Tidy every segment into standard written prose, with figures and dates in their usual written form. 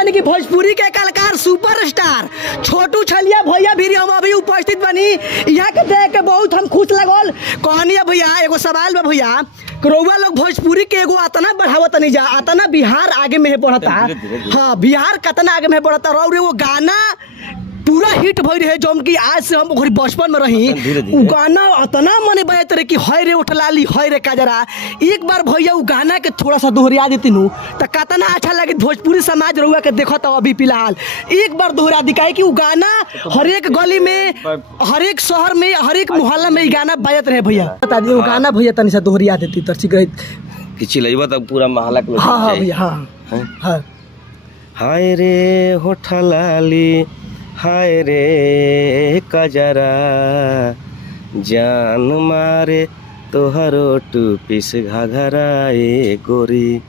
कहता नहीं कि भोजपुरी के कलाकार सुपरस्टार छोटू छलिया भैया भी हम अभी उपस्थित बनी। यहाँ के देख के बहुत हम खुश लगल। कहनी है भैया एगो सवाल बा भैया, रउआ लोग भोजपुरी के एगो अतना बढ़ावत नहीं जा, अतना बिहार आगे में बढ़ता। हाँ, बिहार कतना आगे में बढ़ता। और एगो गाना पूरा हिट भई रहे जो कि आज से हम बचपन में रही, उ गाना अतना मने बजत रहे कि हय रे उठलाली हय रे काजरा। एक बार भैया उ गाना के थोड़ा सा दोहरा देती नु तो कतना अच्छा लगे। भोजपुरी समाज रउआ के देखत अभी फिलहाल एक बार दोहरा दिखाई कि उ गाना हर एक गली में, हर एक शहर में, हर एक मोहल्ला में गाना बजत रहे। भैया बता दिए गाना भैया तनी सा दोहरा देती तो ठीक कि चिल्लाइबा तब पूरा मोहल्ला के लोग। हां भैया हां हां। हाय रे होठलाली हाय रे कजरा जान मारे तोहरो टू पीस घाघरा ए गोरी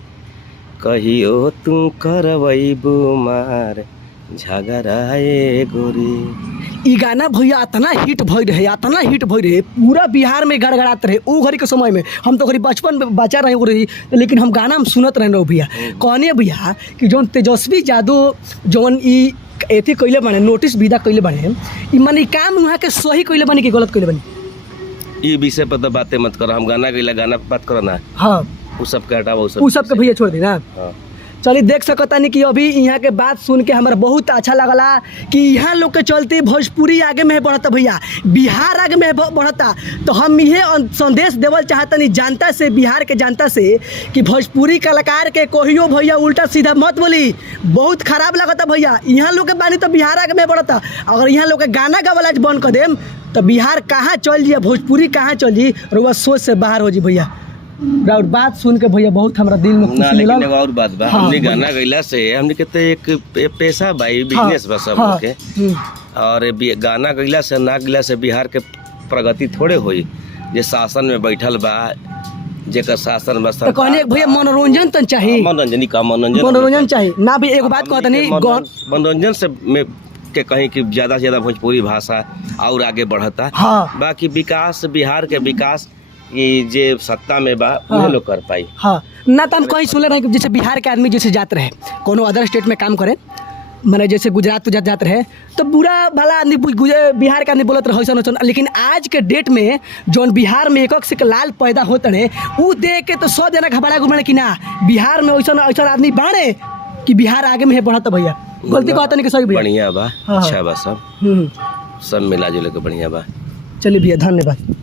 कहियो तू करवैबू मार झगड़ा ए गोरी। ई गाना भैया इतना हिट भई रहे, इतना हिट भई रहे, पूरा बिहार में गड़गड़ाते रहे। वो घड़ी के समय में हम तो घड़ी बचपन में बचा रहे रही, लेकिन हम गाना हम सुनत रहे भैया। कहने भैया कि जौन तेजस्वी यादव जौन ई एथी कइले बने, नोटिस विदा कइले बने, ई माने काम वहाँ के सही कइले बने कि गलत कइले बने? ये विषय पर तो बातें मत करो, हम गाना गइला गाना पर बात करो ना। हाँ वो सब के हटाओ, वो सब के भैया छोड़ दी ना। हाँ। चलिए देख सकता नहीं कि अभी यहाँ के बात सुन के हमारा बहुत अच्छा लगला कि यहाँ लोग के चलते भोजपुरी आगे में बढ़ता भैया, बिहार आगे में बढ़ता। तो हम ये संदेश देवल चाहता नहीं जनता से, बिहार के जनता से कि भोजपुरी कलाकार के कहियो भैया उल्टा सीधा मत बोली, बहुत खराब लगता भैया। यहाँ लोग के बानी तो बिहार आगे में बढ़ता, अगर यहाँ लोग के गाना गावला बंद कर देम तो बिहार कहाँ चल जी, भोजपुरी कहाँ चल जी, रुआ सोच से बाहर हो जी भैया। और बात सुन के भैया बहुत हमारा दिल में खुशी मिला। लेकिन और बात बा, हमने गाना गइला से हमने के तो एक पैसा भाई बिजनेस बा सब लोग के। और गाना गइला से ना गइला से बिहार के प्रगति थोड़े होई। जे शासन में बैठल बा, जेकर शासन बा, तो कहने भैया मनोरंजन तो चाहिए, मनोरंजन चाहिए ना भी। एक बात कहता नहीं मनोरंजन से में के कहीं कि ज्यादा से ज्यादा भोजपुरी भाषा और आगे बढ़ता। हाँ। बाकी विकास, बिहार के विकास ये जे सत्ता में बा वो लोग कर पाई। हाँ ना तो हम कहीं सुन रहे हैं जैसे बिहार के आदमी जैसे जाते रहे कोनो अदर स्टेट में काम करे, मैंने जैसे गुजरात जाते रहे तो बुरा भला आदमी बिहार का आदमी बोलत रहे। लेकिन आज के डेट में जौन बिहार में एक से लाल पैदा होते रहे वो देख के तो 100 जना घबरा घुमने कि ना बिहार में ऐसा आदमी बाड़े कि बिहार आगे में बढ़ता भैया। गलती कहता नहीं कि सही बढ़िया बा। अच्छा बा, सब मिला जुले के बढ़िया बा। चलिए भैया धन्यवाद।